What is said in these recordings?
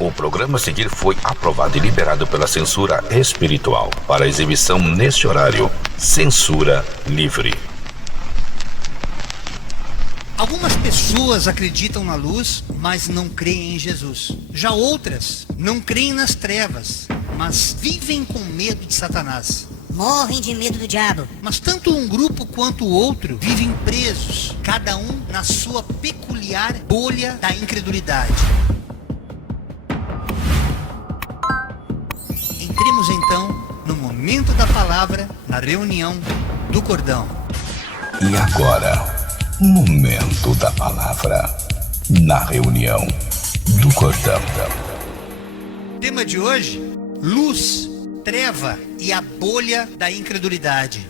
O programa a seguir foi aprovado e liberado pela censura espiritual para exibição neste horário. Censura livre. Algumas pessoas acreditam na luz, mas não creem em Jesus. Já outras não creem nas trevas, mas vivem com medo de Satanás. Morrem de medo do diabo. Mas tanto um grupo quanto o outro vivem presos, cada um na sua peculiar bolha da incredulidade. Entremos então no momento da palavra, na reunião do cordão. E agora, momento da palavra, na reunião do cordão. Tema de hoje: luz, treva e a bolha da incredulidade.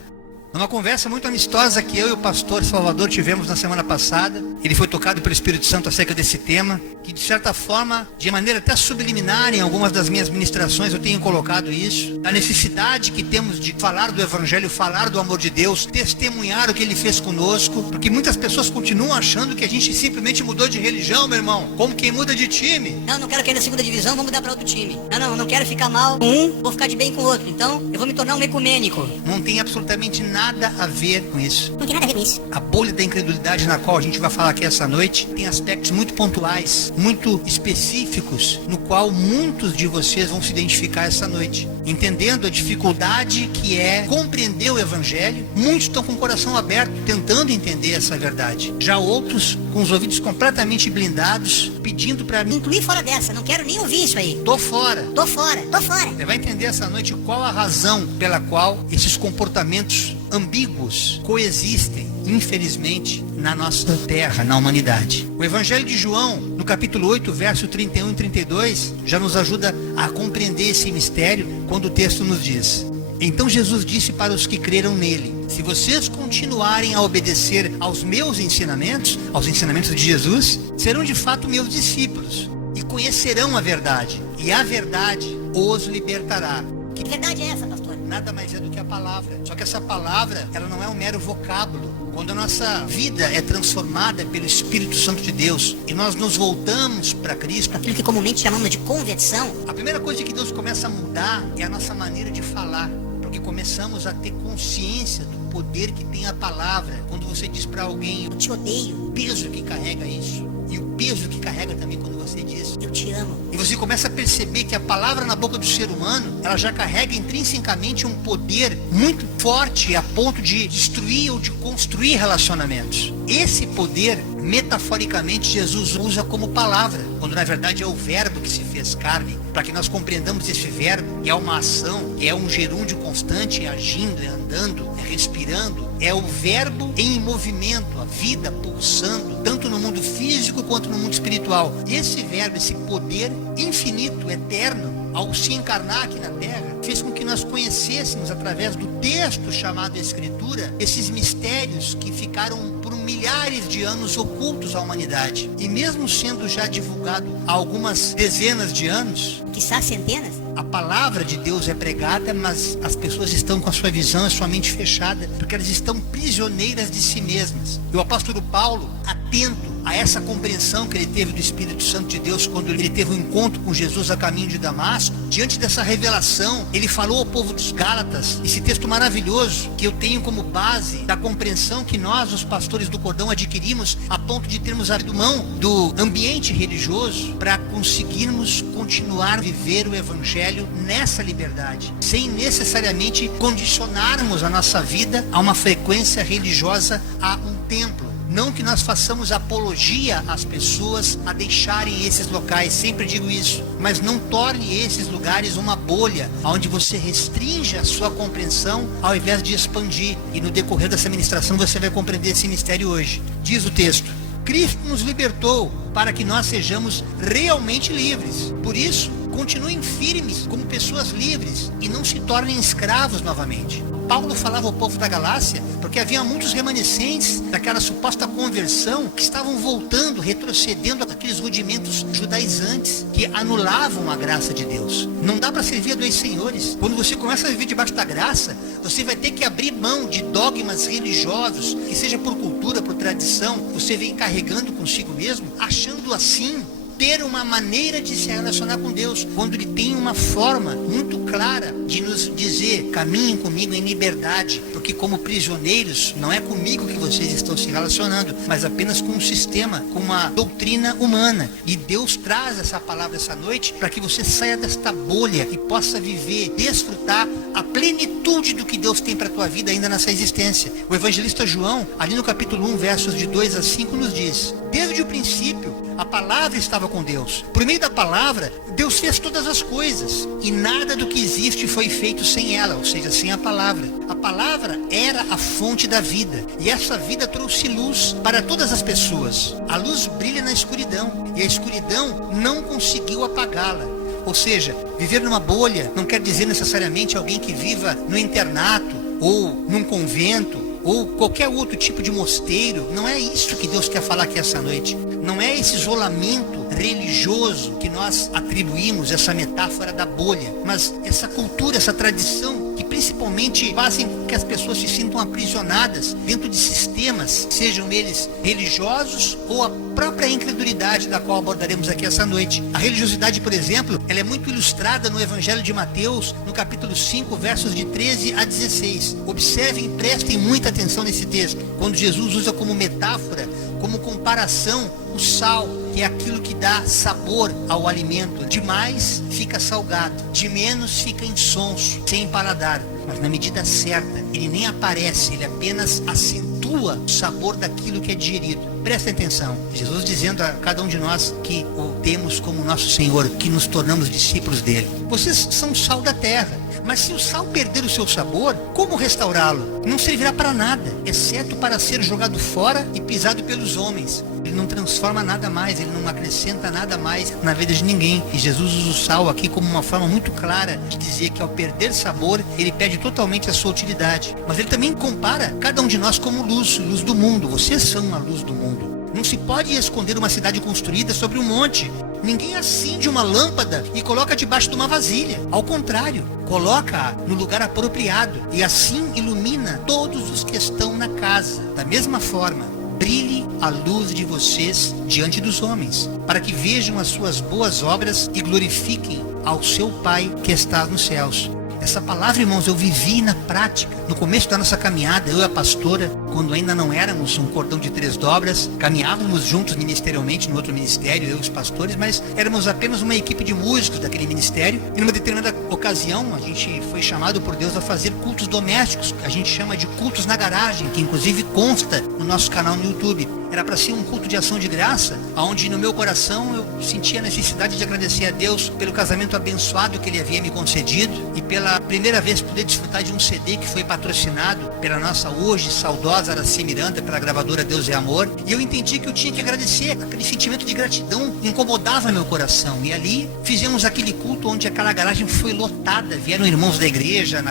Numa conversa muito amistosa que eu e o pastor Salvador tivemos na semana passada, ele foi tocado pelo Espírito Santo acerca desse tema, que de certa forma, de maneira até subliminar em algumas das minhas ministrações eu tenho colocado isso, a necessidade que temos de falar do Evangelho, falar do amor de Deus, testemunhar o que Ele fez conosco, porque muitas pessoas continuam achando que a gente simplesmente mudou de religião, meu irmão, como quem muda de time. Não quero cair na segunda divisão, vou mudar para outro time. Não quero ficar mal com um, vou ficar de bem com o outro. Então, eu vou me tornar um ecumênico. Não tem absolutamente nada a ver com isso. Não tem nada a ver com isso. A bolha da incredulidade na qual a gente vai falar aqui essa noite tem aspectos muito pontuais, muito específicos, no qual muitos de vocês vão se identificar essa noite. Entendendo a dificuldade que é compreender o Evangelho, muitos estão com o coração aberto, tentando entender essa verdade. Já outros, com os ouvidos completamente blindados, pedindo para mim: incluir fora dessa, não quero nem ouvir isso aí. Tô fora. Você vai entender essa noite qual a razão pela qual esses comportamentos ambíguos coexistem, infelizmente, na nossa terra, na humanidade. O Evangelho de João, no capítulo 8, verso 31 e 32, já nos ajuda a compreender esse mistério, quando o texto nos diz: então Jesus disse para os que creram nele: se vocês continuarem a obedecer aos meus ensinamentos, aos ensinamentos de Jesus, serão de fato meus discípulos e conhecerão a verdade, e a verdade os libertará. Que verdade é essa, pastor? Nada mais é do que a palavra. Só que essa palavra, ela não é um mero vocábulo. Quando a nossa vida é transformada pelo Espírito Santo de Deus e nós nos voltamos para Cristo, aquilo que comumente chamamos de conversão, a primeira coisa que Deus começa a mudar é a nossa maneira de falar, porque começamos a ter consciência do poder que tem a palavra. Quando você diz para alguém: eu te odeio, o peso que carrega isso, e o peso que carrega também quando você diz: eu te amo. E você começa a perceber que a palavra na boca do ser humano, ela já carrega intrinsecamente um poder muito forte a ponto de destruir ou de construir relacionamentos. Esse poder, metaforicamente, Jesus usa como palavra, quando na verdade é o verbo que se fez carne, para que nós compreendamos esse verbo, que é uma ação, que é um gerúndio constante, é agindo, é andando, é respirando, é o verbo em movimento, a vida pulsando, tanto no mundo físico quanto no mundo espiritual. Esse verbo, esse poder infinito, eterno, ao se encarnar aqui na Terra, fez com que nós conhecêssemos, através do texto chamado Escritura, esses mistérios que ficaram por milhares de anos ocultos à humanidade. E mesmo sendo já divulgado há algumas dezenas de anos, quiçá centenas, a palavra de Deus é pregada, mas as pessoas estão com a sua visão, a sua mente fechada, porque elas estão prisioneiras de si mesmas. E o apóstolo Paulo, atento a essa compreensão que ele teve do Espírito Santo de Deus, quando ele teve um encontro com Jesus a caminho de Damasco, diante dessa revelação, ele falou ao povo dos Gálatas, esse texto maravilhoso, que eu tenho como base da compreensão que nós, os pastores do cordão, adquirimos a ponto de termos abrido mão do ambiente religioso para conseguirmos continuar a viver o Evangelho nessa liberdade, sem necessariamente condicionarmos a nossa vida a uma frequência religiosa, a um templo. Não que nós façamos apologia às pessoas a deixarem esses locais, sempre digo isso, mas não torne esses lugares uma bolha, onde você restringe a sua compreensão ao invés de expandir. E no decorrer dessa ministração você vai compreender esse mistério hoje. Diz o texto: Cristo nos libertou para que nós sejamos realmente livres. Por isso, continuem firmes como pessoas livres e não se tornem escravos novamente. Paulo falava ao povo da Galácia porque havia muitos remanescentes daquela suposta conversão que estavam voltando, retrocedendo aqueles rudimentos judaizantes que anulavam a graça de Deus. Não dá para servir a dois senhores. Quando você começa a viver debaixo da graça, você vai ter que abrir mão de dogmas religiosos, que seja por cultura, por tradição, você vem carregando consigo mesmo, achando assim ter uma maneira de se relacionar com Deus, quando Ele tem uma forma muito clara de nos dizer: caminhem comigo em liberdade, porque como prisioneiros não é comigo que vocês estão se relacionando, mas apenas com um sistema, com uma doutrina humana. E Deus traz essa palavra essa noite para que você saia desta bolha e possa viver, desfrutar a plenitude do que Deus tem para a tua vida ainda nessa existência. O evangelista João, ali no capítulo 1, versos de 2 a 5, nos diz: desde o princípio a palavra estava com Deus. Por meio da palavra, Deus fez todas as coisas, e nada do que existe foi feito sem ela, ou seja, sem a palavra. A palavra era a fonte da vida, e essa vida trouxe luz para todas as pessoas. A luz brilha na escuridão, e a escuridão não conseguiu apagá-la. Ou seja, viver numa bolha não quer dizer necessariamente alguém que viva no internato, ou num convento, ou qualquer outro tipo de mosteiro. Não é isso que Deus quer falar aqui essa noite. Não é esse isolamento religioso que nós atribuímos, essa metáfora da bolha, mas essa cultura, essa tradição que principalmente fazem com que as pessoas se sintam aprisionadas dentro de sistemas, sejam eles religiosos ou a própria incredulidade, da qual abordaremos aqui essa noite. A religiosidade, por exemplo, ela é muito ilustrada no Evangelho de Mateus, no capítulo 5, versos de 13 a 16. Observem e prestem muita atenção nesse texto, quando Jesus usa como metáfora, como comparação, o sal, que é aquilo que dá sabor ao alimento. De mais fica salgado, de menos fica insonso, sem paladar. Mas na medida certa, ele nem aparece, ele apenas acentua o sabor daquilo que é digerido. Prestem atenção, Jesus dizendo a cada um de nós que o temos como nosso Senhor, que nos tornamos discípulos dele: vocês são sal da terra, mas se o sal perder o seu sabor, como restaurá-lo? Não servirá para nada, exceto para ser jogado fora e pisado pelos homens. Ele não transforma nada mais, ele não acrescenta nada mais na vida de ninguém. E Jesus usa o sal aqui como uma forma muito clara de dizer que ao perder sabor, ele perde totalmente a sua utilidade. Mas ele também compara cada um de nós como luz, luz do mundo. Vocês são a luz do mundo. Não se pode esconder uma cidade construída sobre um monte. Ninguém acende uma lâmpada e coloca debaixo de uma vasilha. Ao contrário, coloca-a no lugar apropriado e assim ilumina todos os que estão na casa. Da mesma forma, brilhe a luz de vocês diante dos homens, para que vejam as suas boas obras e glorifiquem ao seu Pai que está nos céus. Essa palavra, irmãos, eu vivi na prática. No começo da nossa caminhada, eu e a pastora, quando ainda não éramos um cordão de 3 dobras, caminhávamos juntos ministerialmente no outro ministério, eu e os pastores, mas éramos apenas uma equipe de músicos daquele ministério. E numa determinada ocasião, a gente foi chamado por Deus a fazer cultos domésticos, que a gente chama de cultos na garagem, que inclusive consta no nosso canal no YouTube. Era para ser um culto de ação de graça, onde no meu coração eu sentia a necessidade de agradecer a Deus pelo casamento abençoado que Ele havia me concedido e pela primeira vez poder desfrutar de um CD que foi patrocinado pela nossa hoje saudosa Araci Miranda, pela gravadora Deus é Amor. E eu entendi que eu tinha que agradecer. Aquele sentimento de gratidão incomodava meu coração. E ali fizemos aquele culto onde aquela garagem foi lotada. Vieram irmãos da igreja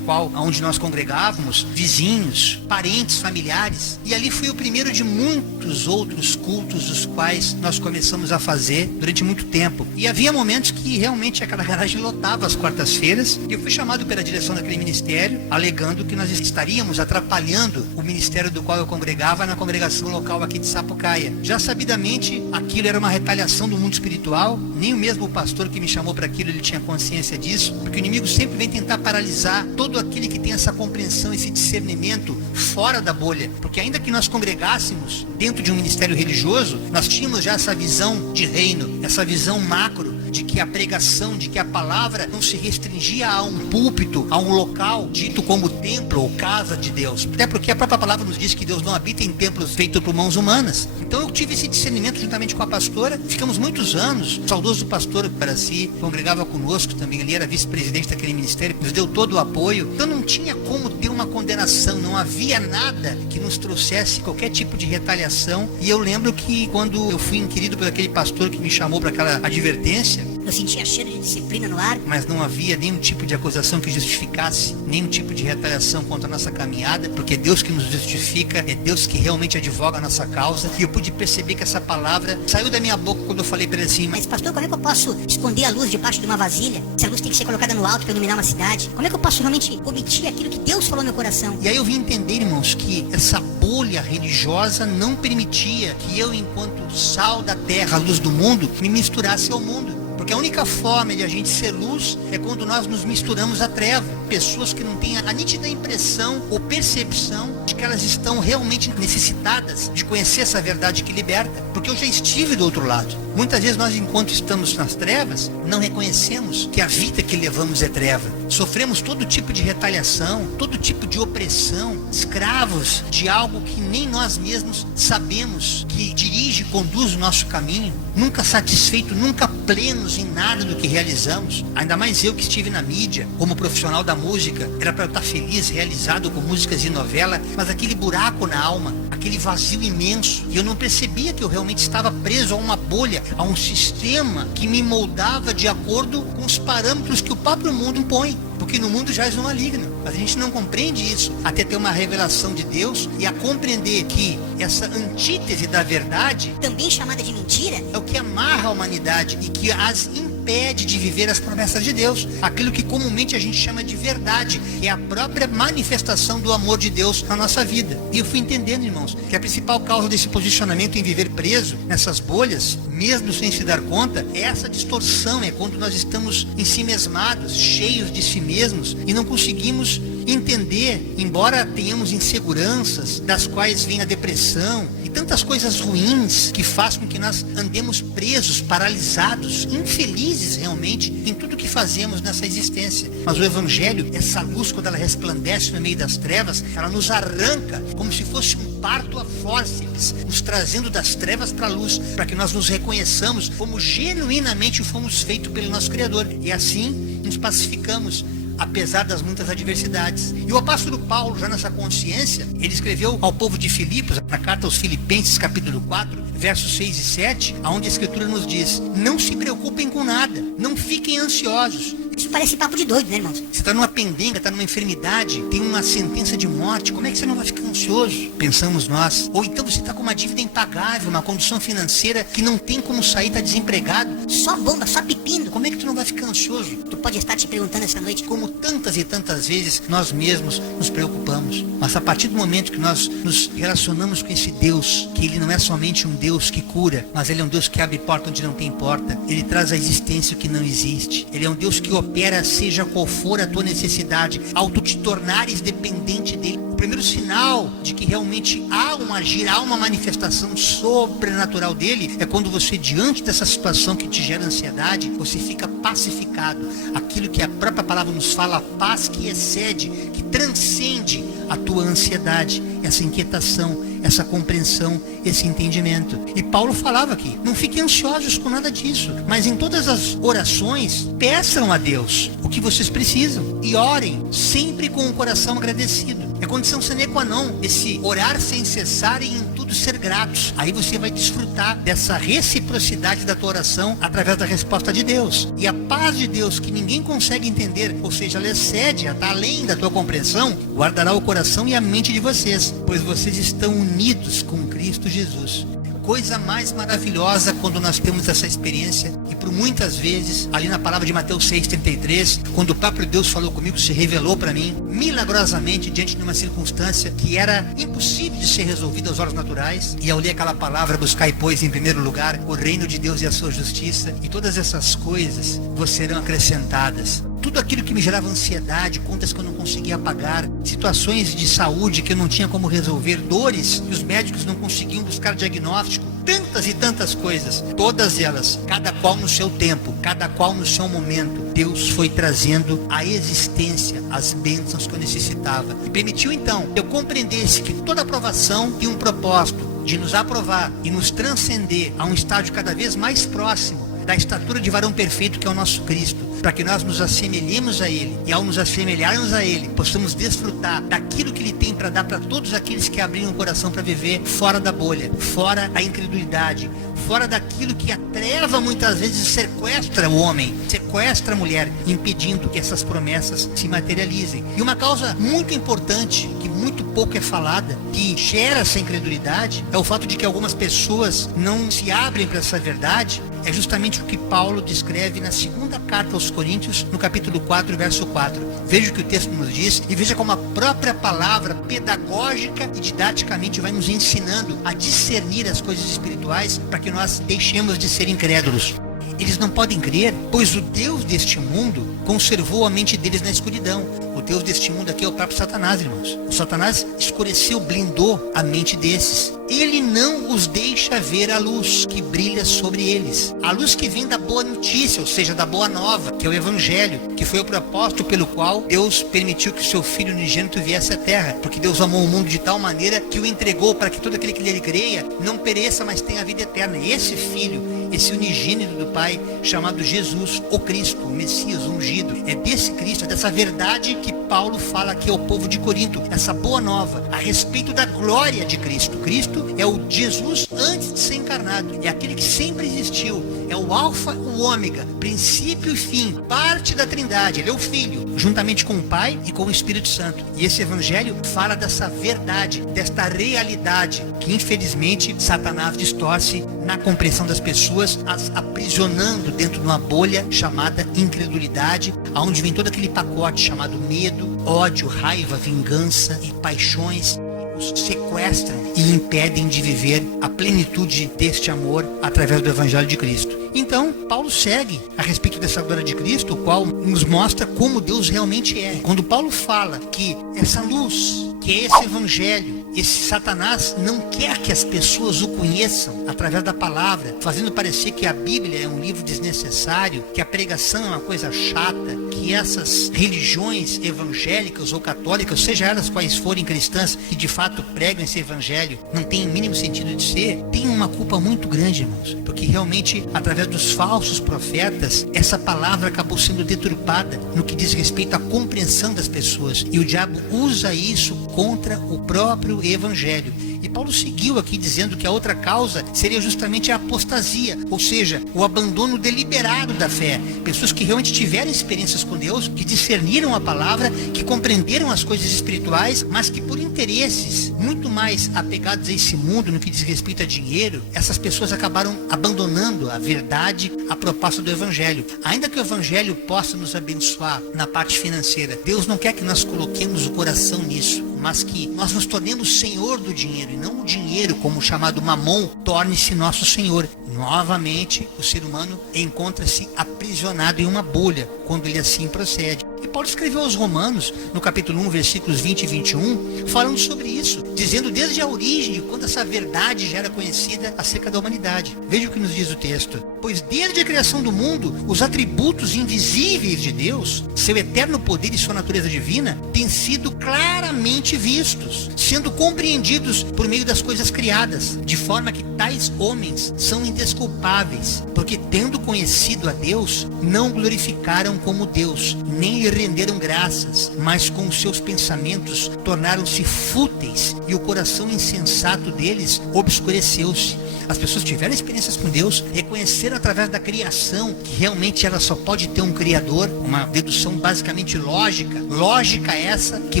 onde nós congregávamos, vizinhos, parentes, familiares. E ali foi o primeiro de muitos outros cultos, os quais nós começamos a fazer durante muito tempo. E havia momentos que realmente aquela garagem lotava às quartas-feiras, e eu fui chamado pela direção daquele ministério, alegando que nós estaríamos atrapalhando o ministério do qual eu congregava na congregação local aqui de Sapucaia. Já sabidamente, aquilo era uma retaliação do mundo espiritual. Nem o mesmo pastor que me chamou para aquilo, ele tinha consciência disso, porque o inimigo sempre vem tentar paralisar todo aquele que tem essa compreensão, esse discernimento fora da bolha. Porque ainda que nós congregássemos dentro de um ministério religioso, nós tínhamos já essa visão de reino, essa visão macro, de que a pregação, de que a palavra não se restringia a um púlpito, a um local dito como templo ou casa de Deus. Até porque a própria palavra nos diz que Deus não habita em templos feitos por mãos humanas. Então eu tive esse discernimento juntamente com a pastora. Ficamos muitos anos. O saudoso pastor Paraci congregava conosco também. Ele era vice-presidente daquele ministério, nos deu todo o apoio. Então não tinha como ter uma condenação, não havia nada que nos trouxesse qualquer tipo de retaliação. E eu lembro que quando eu fui inquirido por aquele pastor que me chamou para aquela advertência, Eu sentia cheiro de disciplina no ar. Mas não havia nenhum tipo de acusação que justificasse, nenhum tipo de retaliação contra a nossa caminhada, porque Deus que nos justifica é Deus que realmente advoga a nossa causa. E eu pude perceber que essa palavra saiu da minha boca quando eu falei para ele assim: Mas pastor, como é que eu posso esconder a luz debaixo de uma vasilha? Se a luz tem que ser colocada no alto para iluminar uma cidade, como é que eu posso realmente omitir aquilo que Deus falou no meu coração? E aí eu vim entender, irmãos, que essa bolha religiosa não permitia que eu, enquanto sal da terra, luz do mundo, me misturasse ao mundo. Porque a única forma de a gente ser luz é quando nós nos misturamos à treva. Pessoas que não têm a nítida impressão ou percepção de que elas estão realmente necessitadas de conhecer essa verdade que liberta. Porque eu já estive do outro lado. Muitas vezes nós, enquanto estamos nas trevas, não reconhecemos que a vida que levamos é treva. Sofremos todo tipo de retaliação, todo tipo de opressão, escravos de algo que nem nós mesmos sabemos que dirige e conduz o nosso caminho. Nunca satisfeito, nunca plenos em nada do que realizamos. Ainda mais eu que estive na mídia, como profissional da música, era para eu estar feliz, realizado com músicas e novela, mas aquele buraco na alma, aquele vazio imenso, e eu não percebia que eu realmente estava preso a uma bolha, a um sistema que me moldava de acordo com os parâmetros que o próprio mundo impõe. Porque no mundo jaz o maligno, mas a gente não compreende isso até ter uma revelação de Deus e a compreender que essa antítese da verdade, também chamada de mentira, é o que amarra a humanidade e que as impede de viver as promessas de Deus. Aquilo que comumente a gente chama de verdade é a própria manifestação do amor de Deus na nossa vida. E eu fui entendendo, irmãos, que a principal causa desse posicionamento em viver preso nessas bolhas, mesmo sem se dar conta, é essa distorção, é quando nós estamos ensimesmados, cheios de si mesmos e não conseguimos entender, embora tenhamos inseguranças das quais vem a depressão e tantas coisas ruins que fazem com que nós andemos presos, paralisados, infelizes realmente em tudo que fazemos nessa existência. Mas o Evangelho, essa luz, quando ela resplandece no meio das trevas, ela nos arranca como se fosse um parto a fórceps, nos trazendo das trevas para a luz, para que nós nos reconheçamos como genuinamente fomos feitos pelo nosso Criador, e assim nos pacificamos apesar das muitas adversidades. E o apóstolo Paulo, já nessa consciência, ele escreveu ao povo de Filipos, na carta aos Filipenses, capítulo 4, versos 6 e 7, onde a Escritura nos diz: não se preocupem com nada, não fiquem ansiosos. Isso parece papo de doido, né, irmãos? Você está numa pendenga, está numa enfermidade, tem uma sentença de morte, como é que você não vai ficar ansioso? Pensamos nós. Ou então você está com uma dívida impagável, uma condição financeira que não tem como sair, está desempregado. Só bomba, só pepino. Como é que tu não vai ficar ansioso? Tu pode estar te perguntando essa noite, Como tantas e tantas vezes nós mesmos nos preocupamos. Mas a partir do momento que nós nos relacionamos com esse Deus, que Ele não é somente um Deus que cura, mas Ele é um Deus que abre porta onde não tem porta. Ele traz à existência o que não existe. Ele é um Deus que opera seja qual for a tua necessidade, ao tu te tornares dependente dele. O primeiro sinal de que realmente há um agir, há uma manifestação sobrenatural dele, é quando você, diante dessa situação que te gera ansiedade, você fica pacificado. Aquilo que a própria palavra nos fala, a paz que excede, que transcende a tua ansiedade, essa inquietação, essa compreensão, esse entendimento. E Paulo falava aqui: não fiquem ansiosos com nada disso, mas em todas as orações, peçam a Deus o que vocês precisam e orem sempre com o coração agradecido. É condição sine qua non esse orar sem cessar e em tudo ser gratos. Aí você vai desfrutar dessa reciprocidade da tua oração através da resposta de Deus. E a paz de Deus, que ninguém consegue entender, ou seja, ela excede, está além da tua compreensão, guardará o coração e a mente de vocês, pois vocês estão unidos com Cristo Jesus. Coisa mais maravilhosa quando nós temos essa experiência, e por muitas vezes, ali na palavra de Mateus 6,33, quando o próprio Deus falou comigo, se revelou para mim, milagrosamente, diante de uma circunstância que era impossível de ser resolvida aos olhos naturais, e ao ler aquela palavra: buscai, pois, em primeiro lugar o reino de Deus e a sua justiça, e todas essas coisas vos serão acrescentadas. Tudo aquilo que me gerava ansiedade, contas que eu não conseguia pagar, situações de saúde que eu não tinha como resolver, dores que os médicos não conseguiam buscar diagnóstico, tantas e tantas coisas, todas elas, cada qual no seu tempo, cada qual no seu momento, Deus foi trazendo à existência as bênçãos que eu necessitava. E permitiu então eu compreendesse que toda aprovação tem um propósito de nos aprovar e nos transcender a um estágio cada vez mais próximo da estatura de varão perfeito que é o nosso Cristo. para que nós nos assemelhemos a Ele, e ao nos assemelharmos a Ele, possamos desfrutar daquilo que Ele tem para dar para todos aqueles que abriram o coração para viver fora da bolha, fora a incredulidade, fora daquilo que a treva muitas vezes sequestra o homem, sequestra a mulher, impedindo que essas promessas se materializem. E uma causa muito importante, que muito pouco é falada, que gera essa incredulidade, é o fato de que algumas pessoas não se abrem para essa verdade. É justamente o que Paulo descreve na segunda carta aos Coríntios, no capítulo 4, verso 4. Veja o que o texto nos diz e veja como a própria palavra pedagógica e didaticamente vai nos ensinando a discernir as coisas espirituais para que nós deixemos de ser incrédulos. Eles não podem crer, pois o Deus deste mundo conservou a mente deles na escuridão. O Deus deste mundo aqui é o próprio Satanás, irmãos. O Satanás escureceu, blindou a mente desses. Ele não os deixa ver a luz que brilha sobre eles. A luz que vem da boa notícia, ou seja, da boa nova, que é o Evangelho, que foi o propósito pelo qual Deus permitiu que o seu Filho unigênito viesse à terra. Porque Deus amou o mundo de tal maneira que o entregou para que todo aquele que nele creia não pereça, mas tenha a vida eterna. E esse Filho, esse unigênito do Pai, chamado Jesus, o Cristo, o Messias, o ungido, é desse Cristo, é dessa verdade que Paulo fala aqui ao povo de Corinto, essa boa nova a respeito da glória de Cristo. Cristo é o Jesus antes de ser encarnado, é aquele que sempre existiu, é o alfa, o ômega, princípio e fim, parte da trindade. Ele é o Filho, juntamente com o Pai e com o Espírito Santo. E esse Evangelho fala dessa verdade, desta realidade que infelizmente Satanás distorce na compreensão das pessoas, as aprisionando dentro de uma bolha chamada incredulidade, aonde vem todo aquele pacote chamado medo, ódio, raiva, vingança e paixões. Os sequestram e impedem de viver a plenitude deste amor através do Evangelho de Cristo. Então, Paulo segue a respeito dessa glória de Cristo, o qual nos mostra como Deus realmente é. Quando Paulo fala que essa luz, que é esse Evangelho, esse Satanás não quer que as pessoas o conheçam através da palavra, fazendo parecer que a Bíblia é um livro desnecessário, que a pregação é uma coisa chata, que essas religiões evangélicas ou católicas, seja elas quais forem cristãs, que de fato pregam esse Evangelho, não tem o mínimo sentido de ser, tem uma culpa muito grande, irmãos, porque realmente, através dos falsos profetas, essa palavra acabou sendo deturpada no que diz respeito à compreensão das pessoas, e o diabo usa isso contra o próprio Evangelho. E Paulo seguiu aqui dizendo que a outra causa seria justamente a apostasia, ou seja, o abandono deliberado da fé. Pessoas que realmente tiveram experiências com Deus, que discerniram a palavra, que compreenderam as coisas espirituais, mas que por interesses muito mais apegados a esse mundo, no que diz respeito a dinheiro, essas pessoas acabaram abandonando a verdade, a proposta do Evangelho. Ainda que o Evangelho possa nos abençoar na parte financeira, Deus não quer que nós coloquemos o coração nisso, mas que nós nos tornemos senhor do dinheiro, e não o dinheiro, como o chamado mamon, torne-se nosso senhor. Novamente, o ser humano encontra-se aprisionado em uma bolha, quando ele assim procede. E Paulo escreveu aos Romanos, no capítulo 1, versículos 20 e 21, falando sobre isso, dizendo desde a origem de quando essa verdade já era conhecida acerca da humanidade. Veja o que nos diz o texto. Pois desde a criação do mundo, os atributos invisíveis de Deus, seu eterno poder e sua natureza divina, têm sido claramente vistos, sendo compreendidos por meio das coisas criadas, de forma que tais homens são indesculpáveis, porque tendo conhecido a Deus, não glorificaram como Deus, nem lhe renderam graças, mas com os seus pensamentos tornaram-se fúteis, e o coração insensato deles obscureceu-se. As pessoas tiveram experiências com Deus, reconheceram através da criação que realmente ela só pode ter um Criador, uma dedução basicamente lógica. Lógica essa que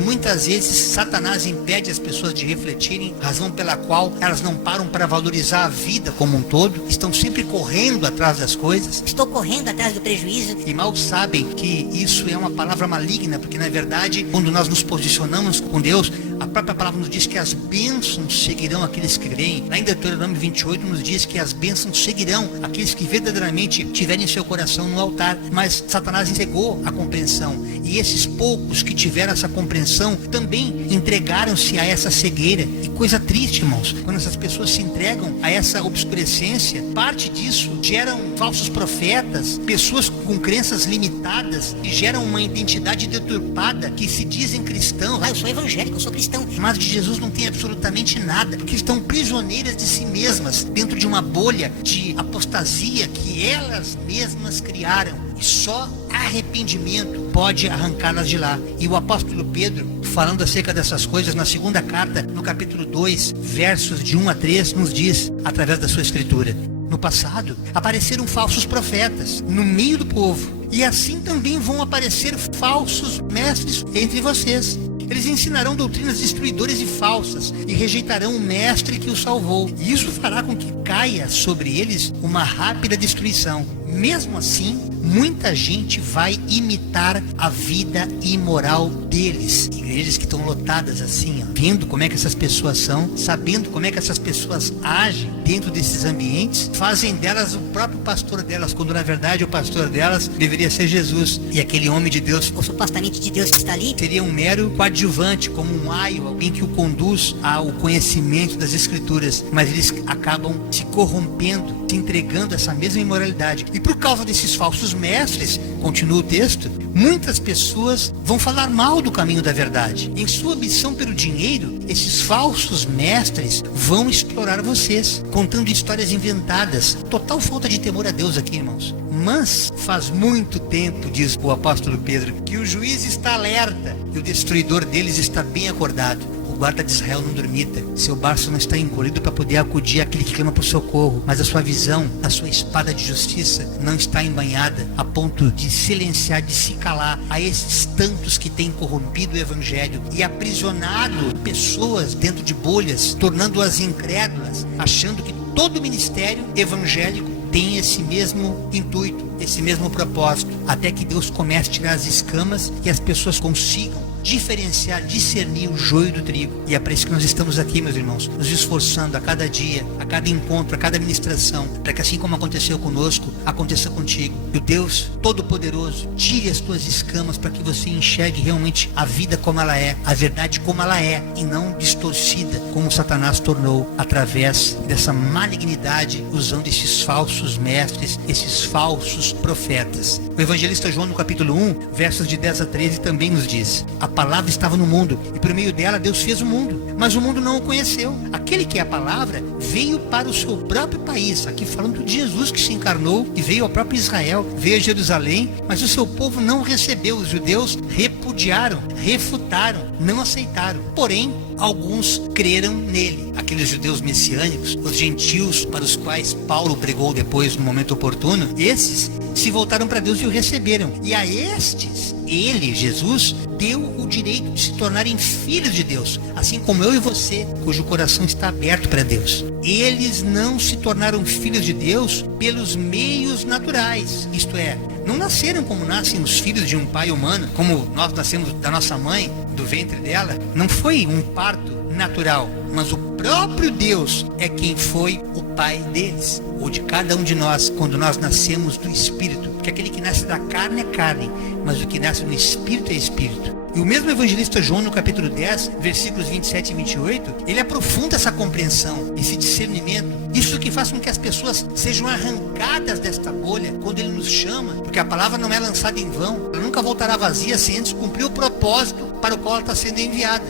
muitas vezes Satanás impede as pessoas de refletirem, razão pela qual elas não param para valorizar a vida como um todo, estão sempre correndo atrás das coisas. Estou correndo atrás do prejuízo. E mal sabem que isso é uma palavra maligna, porque na verdade, quando nós nos posicionamos com Deus, a própria palavra nos diz que as bênçãos seguirão aqueles que creem. Lá em Deuteronômio 28 nos diz que as bênçãos seguirão aqueles que verdadeiramente tiverem seu coração no altar. Mas Satanás cegou a compreensão. E esses poucos que tiveram essa compreensão também entregaram-se a essa cegueira. E coisa triste, irmãos, quando essas pessoas se entregam a essa obscurecência, parte disso geram falsos profetas, pessoas com crenças limitadas, que geram uma identidade deturpada, que se dizem cristãos. Eu sou evangélico, eu sou cristão. cristão. Mas de Jesus não tem absolutamente nada, porque estão prisioneiras de si mesmas, dentro de uma bolha de apostasia que elas mesmas criaram. E só arrependimento pode arrancá-las de lá. E o apóstolo Pedro, falando acerca dessas coisas, na segunda carta, no capítulo 2, versos de 1 a 3, nos diz, através da sua escritura: no passado, apareceram falsos profetas no meio do povo, e assim também vão aparecer falsos mestres entre vocês. Eles ensinarão doutrinas destruidoras e falsas, e rejeitarão o mestre que os salvou. E isso fará com que caia sobre eles uma rápida destruição. Mesmo assim, muita gente vai imitar a vida imoral deles. Igrejas que estão lotadas assim, vendo como é que essas pessoas são, sabendo como é que essas pessoas agem dentro desses ambientes, fazem delas o próprio pastor delas, quando na verdade o pastor delas deveria ser Jesus. E aquele homem de Deus, Ou supostamente de Deus que está ali, seria um mero coadjuvante, como um aio, alguém que o conduz ao conhecimento das Escrituras. Mas eles acabam se corrompendo, se entregando a essa mesma imoralidade. E por causa desses falsos mestres, continua o texto, muitas pessoas vão falar mal do caminho da verdade. Em sua ambição pelo dinheiro, esses falsos mestres vão explorar vocês, contando histórias inventadas. Total falta de temor a Deus aqui, irmãos. Mas faz muito tempo, diz o apóstolo Pedro, que o juiz está alerta e o destruidor deles está bem acordado. O guarda de Israel não dormita, seu braço não está encolhido para poder acudir àquele que clama por socorro, mas a sua visão, a sua espada de justiça não está embainhada a ponto de silenciar, de se calar a esses tantos que têm corrompido o evangelho e aprisionado pessoas dentro de bolhas, tornando-as incrédulas, achando que todo ministério evangélico tem esse mesmo intuito, esse mesmo propósito, até que Deus comece a tirar as escamas e as pessoas consigam diferenciar, discernir o joio do trigo. E é para isso que nós estamos aqui, meus irmãos, nos esforçando a cada dia, a cada encontro, a cada ministração, para que assim como aconteceu conosco, aconteça contigo. E o Deus Todo-Poderoso tire as tuas escamas para que você enxergue realmente a vida como ela é, a verdade como ela é, e não distorcida como Satanás tornou através dessa malignidade, usando esses falsos mestres, esses falsos profetas. O evangelista João, no capítulo 1, versos de 10 a 13, também nos diz: a palavra estava no mundo, e por meio dela Deus fez o mundo, mas o mundo não o conheceu. Aquele que é a palavra veio para o seu próprio país, aqui falando de Jesus que se encarnou e veio ao próprio Israel, veio a Jerusalém, mas o seu povo não recebeu. Os judeus repudiaram, refutaram, não aceitaram. Porém, alguns creram nele, aqueles judeus messiânicos, os gentios para os quais Paulo pregou depois no momento oportuno. Esses se voltaram para Deus e o receberam, e a estes ele, Jesus, deu o direito de se tornarem filhos de Deus, assim como eu e você, cujo coração está aberto para Deus. Eles não se tornaram filhos de Deus pelos meios naturais, isto é, não nasceram como nascem os filhos de um pai humano, como nós nascemos da nossa mãe, do ventre dela. Não foi um parto natural, mas o próprio Deus é quem foi o pai deles, ou de cada um de nós, quando nós nascemos do Espírito, porque aquele que nasce da carne é carne, mas o que nasce do Espírito é Espírito. E o mesmo evangelista João, no capítulo 10, versículos 27 e 28, ele aprofunda essa compreensão, esse discernimento. Isso que faz com que as pessoas sejam arrancadas desta bolha quando ele nos chama, porque a palavra não é lançada em vão, ela nunca voltará vazia sem antes cumprir o propósito para o qual ela está sendo enviada.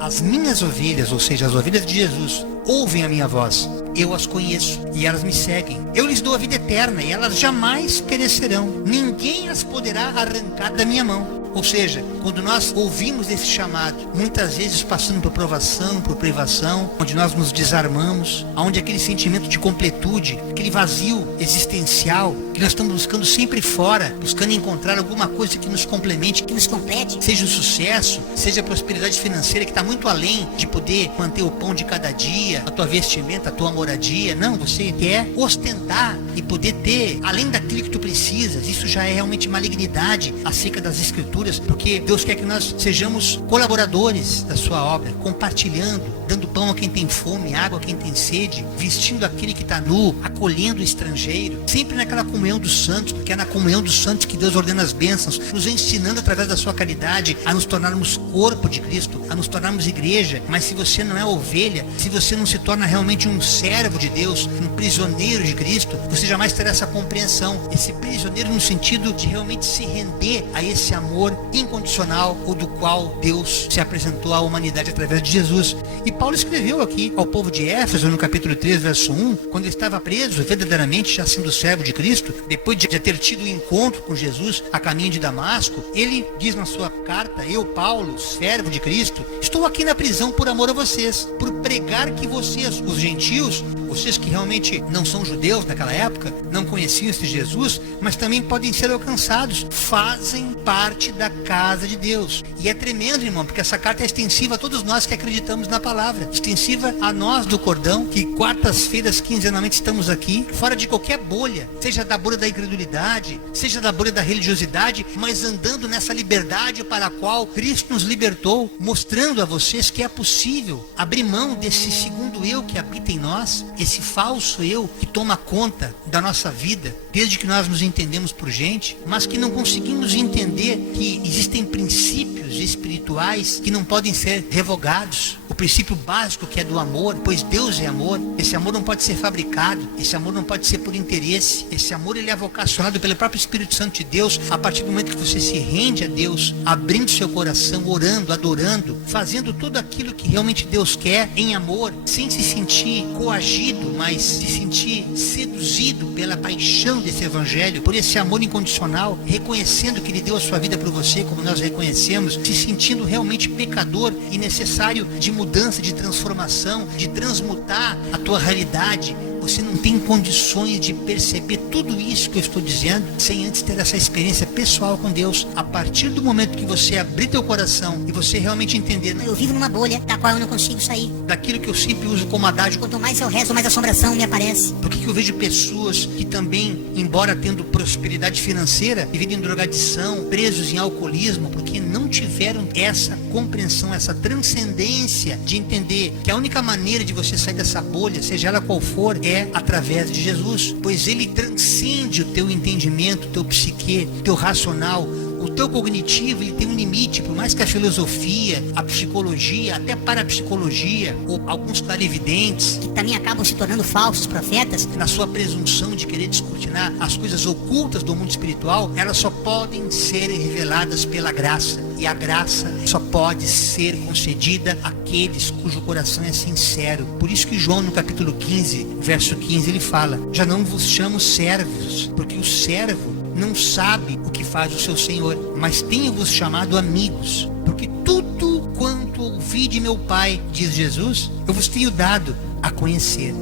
As minhas ovelhas, ou seja, as ovelhas de Jesus, ouvem a minha voz, eu as conheço e elas me seguem. Eu lhes dou a vida eterna e elas jamais perecerão. Ninguém as poderá arrancar da minha mão. Ou seja, quando nós ouvimos esse chamado, muitas vezes passando por provação, por privação, onde nós nos desarmamos, onde aquele sentimento de completude, aquele vazio existencial, que nós estamos buscando sempre fora, buscando encontrar alguma coisa que nos complemente, que nos complete, seja o sucesso, seja a prosperidade financeira, que está muito além de poder manter o pão de cada dia, a tua vestimenta, a tua moradia. Não, você quer ostentar e poder ter, além daquilo que tu precisas. Isso já é realmente malignidade acerca das Escrituras, porque Deus quer que nós sejamos colaboradores da sua obra, compartilhando dando pão a quem tem fome, água a quem tem sede, vestindo aquele que está nu, acolhendo o estrangeiro, sempre naquela comunhão dos santos, porque é na comunhão dos santos que Deus ordena as bênçãos, nos ensinando através da sua caridade a nos tornarmos corpo de Cristo, a nos tornarmos igreja. Mas se você não é ovelha, se você não se torna realmente um servo de Deus, um prisioneiro de Cristo, você jamais terá essa compreensão, esse prisioneiro no sentido de realmente se render a esse amor incondicional, ou do qual Deus se apresentou à humanidade através de Jesus. E Paulo escreveu aqui ao povo de Éfeso, no capítulo 3, verso 1, quando ele estava preso, verdadeiramente já sendo servo de Cristo, depois de ter tido o encontro com Jesus a caminho de Damasco, ele diz na sua carta: eu, Paulo, servo de Cristo, estou aqui na prisão por amor a vocês, por pregar que vocês, os gentios, vocês que realmente não são judeus naquela época, não conheciam esse Jesus, mas também podem ser alcançados, fazem parte da casa de Deus. E é tremendo, irmão, porque essa carta é extensiva a todos nós que acreditamos na palavra, extensiva a nós do Cordão, que quartas-feiras quinzenalmente estamos aqui, fora de qualquer bolha, seja da bolha da incredulidade, seja da bolha da religiosidade, mas andando nessa liberdade para a qual Cristo nos libertou, mostrando a vocês que é possível abrir mão desse segundo eu que habita em nós, esse falso eu que toma conta da nossa vida, desde que nós nos entendemos por gente, mas que não conseguimos entender que existem princípios espirituais que não podem ser revogados. O princípio básico que é do amor, pois Deus é amor. Esse amor não pode ser fabricado, esse amor não pode ser por interesse. Esse amor ele é vocacionado pelo próprio Espírito Santo de Deus, a partir do momento que você se rende a Deus, abrindo seu coração, orando, adorando, fazendo tudo aquilo que realmente Deus quer em amor, sem se sentir coagido, mas se sentir seduzido pela paixão desse evangelho, por esse amor incondicional, reconhecendo que ele deu a sua vida por você, como nós reconhecemos, se sentindo realmente pecador e necessário de mudança, de transformação, de transmutar a tua realidade. Você não tem condições de perceber tudo isso que eu estou dizendo sem antes ter essa experiência pessoal com Deus. A partir do momento que você abrir teu coração e você realmente entender: eu vivo numa bolha da qual eu não consigo sair. Daquilo que eu sempre uso como adágio: quanto mais eu rezo, mais assombração me aparece. Por que eu vejo pessoas que também, embora tendo prosperidade financeira, vivem em drogadição, presos em alcoolismo, porque não tiveram essa compreensão, essa transcendência de entender que a única maneira de você sair dessa bolha, seja ela qual for, é através de Jesus, pois ele transcende o teu entendimento, o teu psique, o teu racional. O teu cognitivo ele tem um limite, por mais que a filosofia, a psicologia, até parapsicologia, ou alguns clarividentes, que também acabam se tornando falsos profetas, na sua presunção de querer descortinar as coisas ocultas do mundo espiritual, elas só podem ser reveladas pela graça. E a graça só pode ser concedida àqueles cujo coração é sincero. Por isso que João, no capítulo 15, verso 15, ele fala: já não vos chamo servos, porque o servo não sabe o que faz o seu Senhor, mas tenho-vos chamado amigos, porque tudo quanto ouvi de meu Pai, diz Jesus, eu vos tenho dado a conhecer.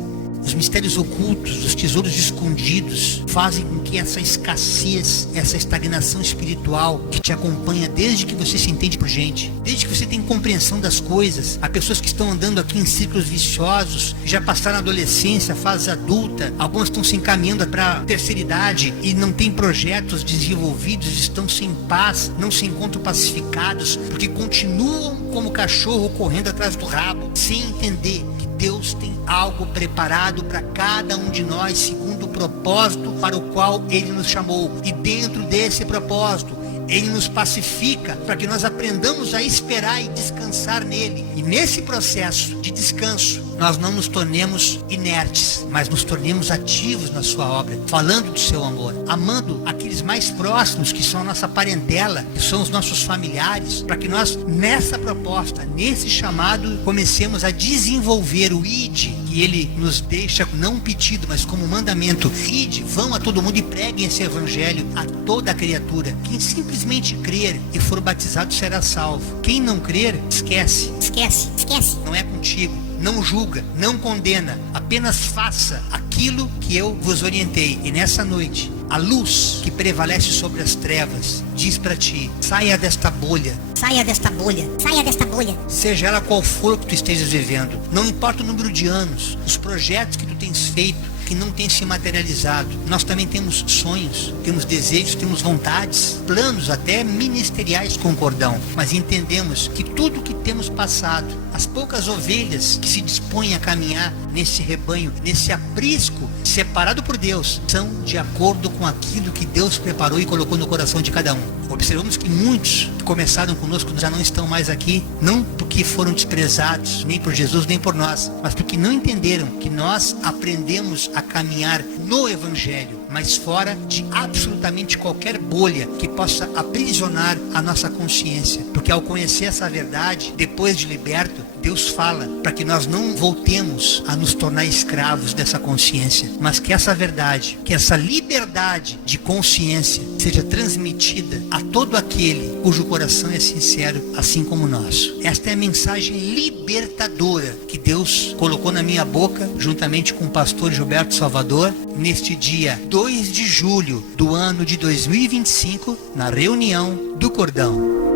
Os mistérios ocultos, os tesouros escondidos fazem com que essa escassez, essa estagnação espiritual que te acompanha desde que você se entende por gente, desde que você tem compreensão das coisas, há pessoas que estão andando aqui em ciclos viciosos, já passaram a adolescência, fase adulta, algumas estão se encaminhando para a terceira idade e não têm projetos desenvolvidos, estão sem paz, não se encontram pacificados, porque continuam como cachorro correndo atrás do rabo, sem entender que Deus tem algo preparado para cada um de nós, segundo o propósito para o qual Ele nos chamou. E dentro desse propósito, Ele nos pacifica para que nós aprendamos a esperar e descansar nele. E nesse processo de descanso, nós não nos tornemos inertes, mas nos tornemos ativos na sua obra, falando do seu amor, amando aqueles mais próximos que são a nossa parentela, que são os nossos familiares, para que nós, nessa proposta, nesse chamado, comecemos a desenvolver o ID, que ele nos deixa não pedido, mas como mandamento: ide, vão a todo mundo e preguem esse evangelho a toda a criatura. Quem simplesmente crer e for batizado será salvo. Quem não crer, esquece. Não é contigo. Não julga, não condena, apenas faça aquilo que eu vos orientei. E nessa noite, a luz que prevalece sobre as trevas diz para ti: saia desta bolha. Saia desta bolha. Saia desta bolha. Seja ela qual for que tu estejas vivendo, não importa o número de anos, os projetos que tu tens feito, que não tem se materializado. Nós também temos sonhos, temos desejos, temos vontades, planos até ministeriais com o cordão, mas entendemos que tudo que temos passado, as poucas ovelhas que se dispõem a caminhar nesse rebanho, nesse aprisco separado por Deus, são de acordo com aquilo que Deus preparou e colocou no coração de cada um. Observamos que muitos que começaram conosco já não estão mais aqui, não porque foram desprezados, nem por Jesus, nem por nós, mas porque não entenderam que nós aprendemos a caminhar no Evangelho, mas fora de absolutamente qualquer bolha que possa aprisionar a nossa consciência. Porque ao conhecer essa verdade, depois de liberto, Deus fala para que nós não voltemos a nos tornar escravos dessa consciência, mas que essa verdade, que essa liberdade de consciência seja transmitida a todo aquele cujo coração é sincero, assim como o nosso. Esta é a mensagem libertadora que Deus colocou na minha boca, juntamente com o pastor Gilberto Salvador, neste dia 2 de julho do ano de 2025, na reunião do Cordão.